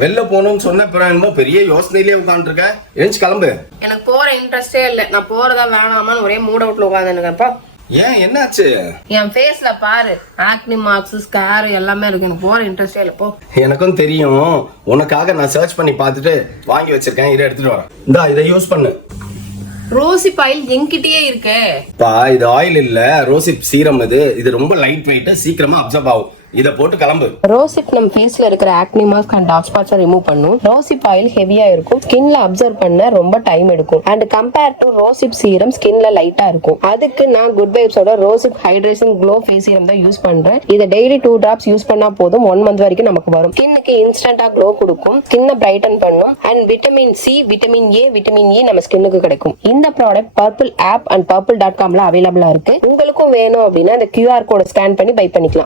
வெளில போகணும்னு சொன்ன பிறகு பெரிய யோசனையிலே உட்காந்துருக்க. எழுந்து கிளம்பு. எனக்கு போற இன்ட்ரெஸ்டே இல்ல. நான் போறதா வேணாமான்னு ஒரே மூட் அவுட்ல உட்காந்துருக்கப்பா. ஏன் என்னாச்சு? என் ஃபேஸ்ல பாரு, ஆக்னி மார்க்ஸ், ஸ்கார் எல்லாமே இருக்கு. எனக்கு போற இன்ட்ரெஸ்டே இல்ல. போ. எனக்கும் தெரியும். உனக்காக நான் சர்ச் பண்ணி பார்த்துட்டு வாங்கி வச்சிருக்கேன். இதை எடுத்துட்டு வரேன். இந்தா இதை யூஸ் பண்ணு. ரோசிப் ஆயில் என்கிட்டயே இருக்கு. இது ஆயில் இல்ல, ரோசிப் சீரம். இது ரொம்ப லைட் வெயிட், சீக்கிரமா அப்சர்வ் ஆகும். இத போட்டு கிளம்பு. ரோசிப் நம்ம ஃபேஸ்ல இருக்கிற acne marks and dark spots remove பண்ணும். ரோசிப் ஆயில் ஹெவியா இருக்கும், ஸ்கின்ல அப்சர்வ் பண்ண ரொம்ப டைம் எடுக்கும். And compare to rosehip serum ஸ்கின்ல லைட்டா இருக்கும். அதுக்கு நான் குட் வைப்ஸோட rosehip hydration glow face serum தான் யூஸ் பண்றேன். இதை டெய்லி 2 drops யூஸ் பண்ணா போதும். 1 month வரைக்கும் நமக்கு வரும். ஸ்கின்னுக்கு இன்ஸ்டன்டா க்ளோ கொடுக்கும், ஸ்கின்னை பிரைட்டன் பண்ணும். And vitamin C, vitamin A, vitamin E நம்ம ஸ்கின்னுக்கு கிடைக்கும். இந்த product purple off and purple.com அவைலபிளா இருக்கு. உங்களுக்கும் வேணும் அப்படின்னா இந்த QR கோட ஸ்கேன் பண்ணி பை பண்ணிக்கலாம்.